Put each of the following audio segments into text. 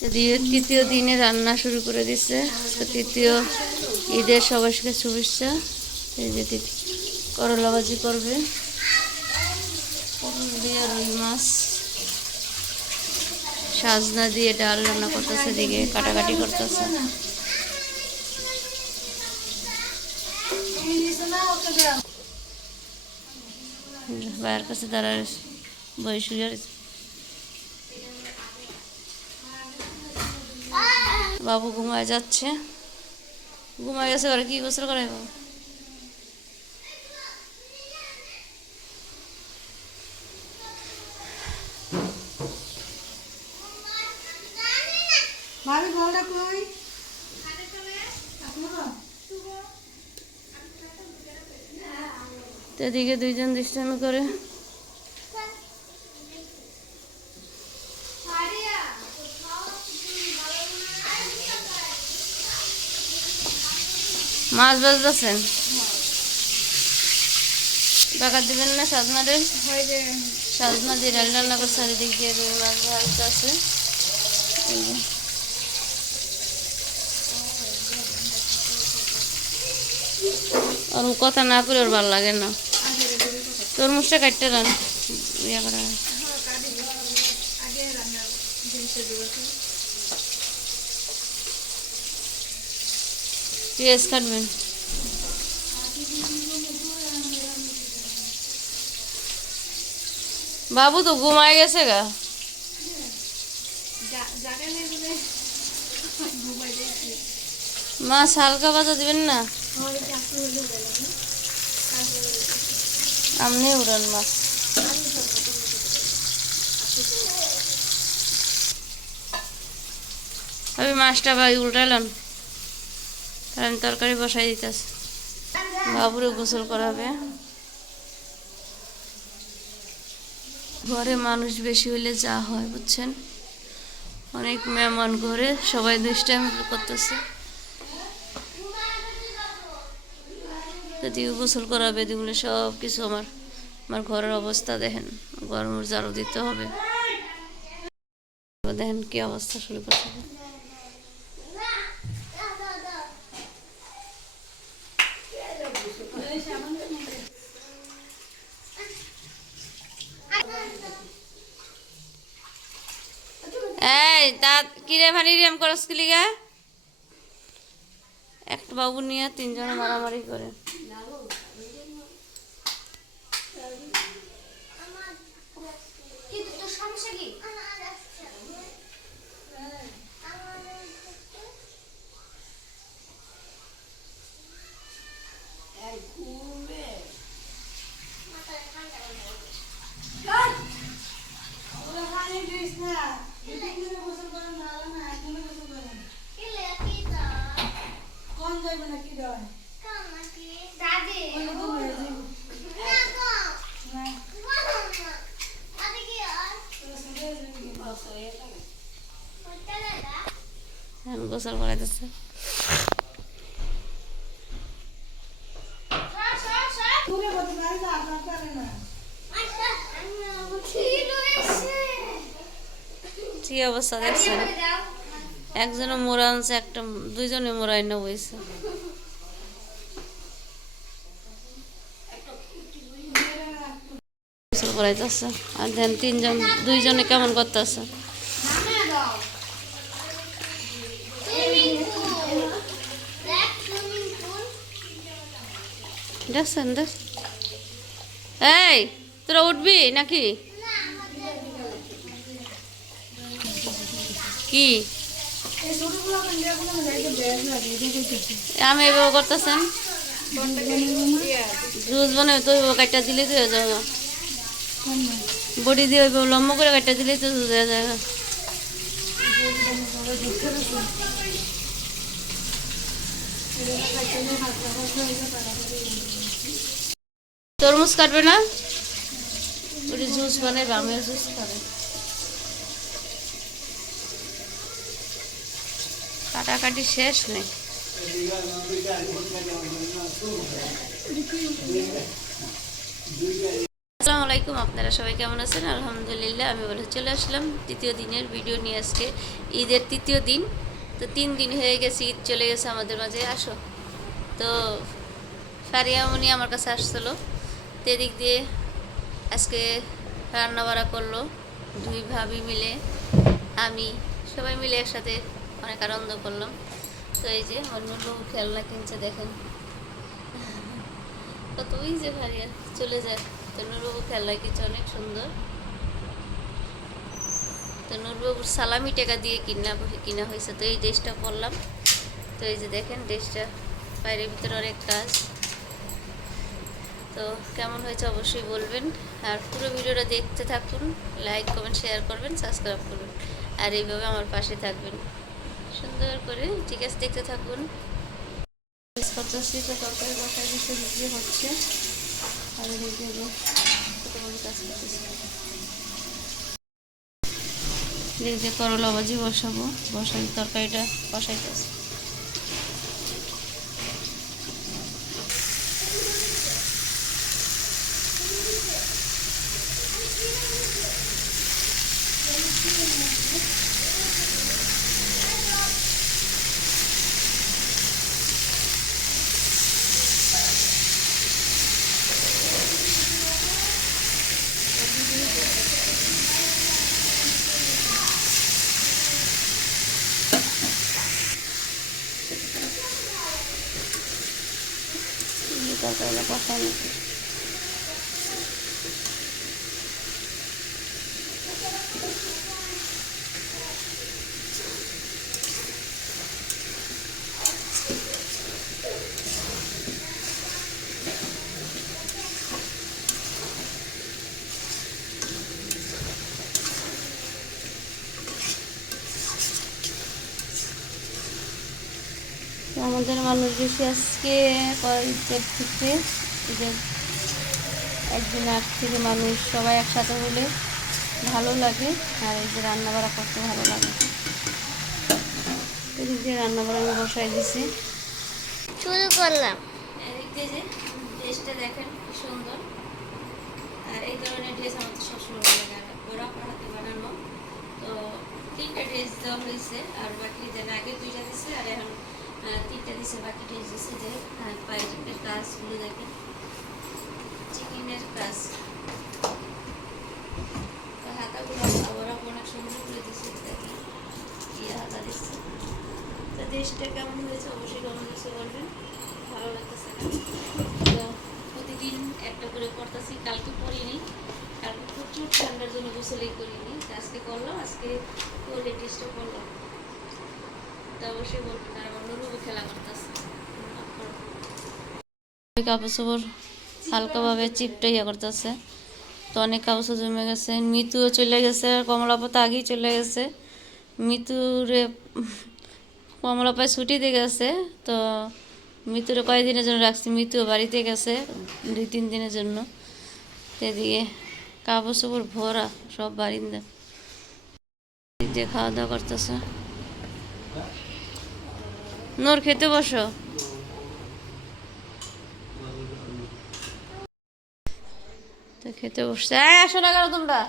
তৃতীয় দিনে রান্না শুরু করে দিচ্ছে। তৃতীয় ঈদের সবাইকে শুভেচ্ছা। এই যে করলা ভাজি করবে, পটল দিয়ে রুই মাছ, সাজনা দিয়ে ডাল রান্না করতেছে, দিকে কাটাকাটি করতেছে। ভাইয়ের কাছে দাঁড়ায় বই শুয়ে বাবু ঘুমায় যাচ্ছে, ঘুমায় গেছে। ওরা কি গোসল করাইব? এদিকে দুইজন দুষ্টামি করে। মাছ বাজতেছেন, টাকা দিবেন না? সাজনা দিয়ে সাজনা দিয়ে ডাল রান্না করছে, চারিদিক দিয়ে মাছ ভাজতে আছে। আর কথা না করে ওর ভালো লাগে না। তরমুজটা কাটতে রান ইয়া করা, পেঁয়াজ কাটবেন। বাবু তো ঘুমায় গেছে গা। মাছ হালকা ভাজা দিবেন না? আমনি উড়ান মাছ। আমি মাছটা ভাই উল্টালাম, তার আমি তরকারি বসাই দিতেছি। বাবুরে গোসল করাবে। ঘরে মানুষ বেশি হলে যা হয় বুঝছেন, অনেক মেহমান ঘরে, সবাই দুষ্টামি করতেছে। যদি গোসল করাবে দিগুলো সব কিছু। আমার ঘরের অবস্থা দেখেন, ঘর মোর ঝাড়ু দিতে হবে। দেখেন কি অবস্থা শুরু করছে। এই দাঁত কিরে ভানি রেম করস কি লিগা? একটা বাবু নিয়ে তিনজনে মারামারি করে। গোসল করাইতেছে। কি অবস্থা দেখছেন? একজনে মোড়া আনছে, একটা দুইজনে মোড়াই না বইছে। গোসল করাইতেছে আর দেন দুইজনে কেমন করতেছে। দেখছেন দেখ, এই তোরা উঠবি নাকি? কি আমি এভাবে করতেছেন? জুস বানাবে তো কাটটা দিলে তো হয়ে যাবে, বডি দিয়ে লম্বা করে কাটটা দিলে তো জুস হয়ে যাবে। তরমুজ কাটবে না? ওটি জুস বানাবে, আমিও জুস খাবে। কাটাকাটি শেষ নেই। আসসালামু আলাইকুম, আপনারা সবাই কেমন আছেন? আলহামদুলিল্লাহ, আমি বলে চলে আসলাম তৃতীয় দিনের ভিডিও নিয়ে। আজকে ঈদের তৃতীয় দিন, তো 3 দিন হয়ে গেছে, ঈদ চলে গেছে আমাদের মাঝে। আসো তো ফারিয়ামণি আমার কাছে আসছিলো, তো এদিক দিয়ে আজকে রান্না বাড়া করলো 2 ভাবি মিলে, আমি সবাই মিলে একসাথে অনেক আনন্দ করলাম। তো এই যে আমার নুরবাবু খেলনা কিনছে, দেখেন কত ওই যে ভারিয়া চলে যায়। তো নুরবাবু খেলনা কিনছে অনেক সুন্দর। তো নুরবাবুর সালামি টাকা দিয়ে কিনা হয়েছে। তো এই ড্রেসটা পরলাম। তো এই যে দেখেন ড্রেসটা, বাইরের ভিতরে অনেক কাজ। তো কেমন হয়েছে অবশ্যই বলবেন, আর পুরো ভিডিওটা দেখতে থাকুন, লাইক কমেন্ট শেয়ার করবেন, সাবস্ক্রাইব করবেন, আর এইভাবে আমার পাশে থাকবেন সুন্দর করে। ঠিক আছে, দেখতে থাকুন। করতেছি তো তরকারি বসার বিষয় বিক্রি হচ্ছে, আর এদিকে কাজ করতেছি। এদিকে করলা ভাজি বসাবো, বসাই তরকারিটা বসাইতেছি। তরকারিটা বসাই নিচ্ছি। আমাদের মানুষ বেশি আজকে ঈদের থেকে, ঈদের একদিন আগ থেকে মানুষ সবাই একসাথে হলে ভালো লাগে, আর এই যে রান্না বাড়া করতে ভালো লাগে। এদিক দিয়ে রান্না বাড়া আমি বসাই দিছি, শুরু করলাম। এদিক দিয়ে যে ড্রেসটা দেখেন কি সুন্দর, আর এই ধরনের ড্রেস আমার তো সবসময় ভালো লাগে। আর ওরা আমার হাতে বানানো। তো 3টা ড্রেস দেওয়া হয়েছে, আর বাকি যেন আগে 2টা দিচ্ছে, আর এখন 3টা দিচ্ছে, বাকি ড্রেস দিচ্ছে। যে পায়ের কাজগুলো দেখেন, চিকেনের কাজ, তো হাতাগুলো ওরা অনেক সুন্দর করে দিচ্ছে, দেখেন ইয়ে হাতা দিচ্ছে। তো ড্রেসটা কেমন হয়েছে অবশ্যই কমেন্ট বক্সে বলবেন, ভালো লাগতেছে না? তো প্রতিদিন একটা করে করতেছি, কালকে পরিনি, কালকে প্রচুর ঠান্ডার জন্য গোসলেই করিনি, আজকে করলাম। আজকে করে ড্রেসটা করলাম, তো অবশ্যই বলবেন। আর আমার নুরুবু খেলা করতেছে, কাপড় চোপড় হালকাভাবে চিপটা ইয়ে করতেছে। তো অনেক কাপড় চোপড় জমে গেছে। মিতুও চলে গেছে, আর কমলাপাতা আগেই চলে গেছে। মিতুরে কমলাপায় ছুটি দিয়ে গেছে, তো মিতুরে কয়েকদিনের জন্য রাখছি। মিতুও বাড়িতে গেছে 2-3 দিনের জন্য। এদিকে কাপড় চোপড় ভরা সব বারিন্দা, যে খাওয়া দাওয়া করতেছে। নোর খেতে বসো। তো খেতে বসছে, আসো না কেন তোমরা?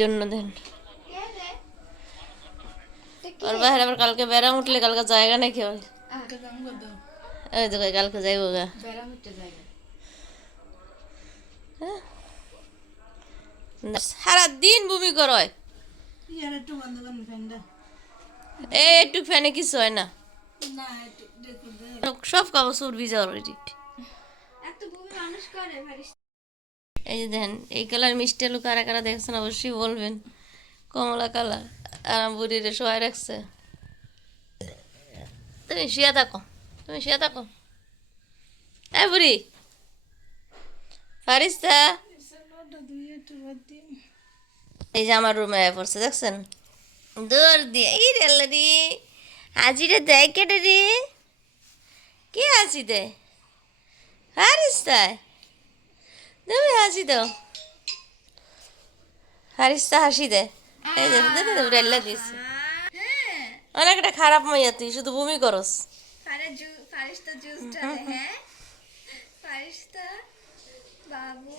জন্য দেন ওর বাইরে, আবার কালকে বেড়াম উঠলে কালকে জায়গা নাকি কেউ। ওই তো কালকে যাইব গা, সারা দিন বমি করয়। এই একটু ফ্যানে কিছু হয় না, সব কাগজ চোর ভিজা অলরেডি। এই যে দেখেন, এই কালার মিষ্টি আলু কারা কারা দেখছেন অবশ্যই বলবেন। কমলা কালার, আর বুড়িরে শোয়াই রাখছে। তুমি শুয়ে থাকো, তুমি শুয়ে থাকো। এই বুড়ি ফারিস্তা, এই যে আমার রুমে পড়ছে দেখছেন, দৌড় দিয়ে। এই রে আল্লাহ রে, হাজিরে দেয় কেটে রে, কে হাসি দেয়? ফারিস্তায়, তুমি হাসি দাও। ফারিস্তা হাসি দেয়, এই যে রেল্লা দিয়েছে। অনেকটা খারাপ মাইয়া তুই শুধু বমি করস ফারিস্তা জুস ঢালে হ্যাঁ ফারিস্তা বাবু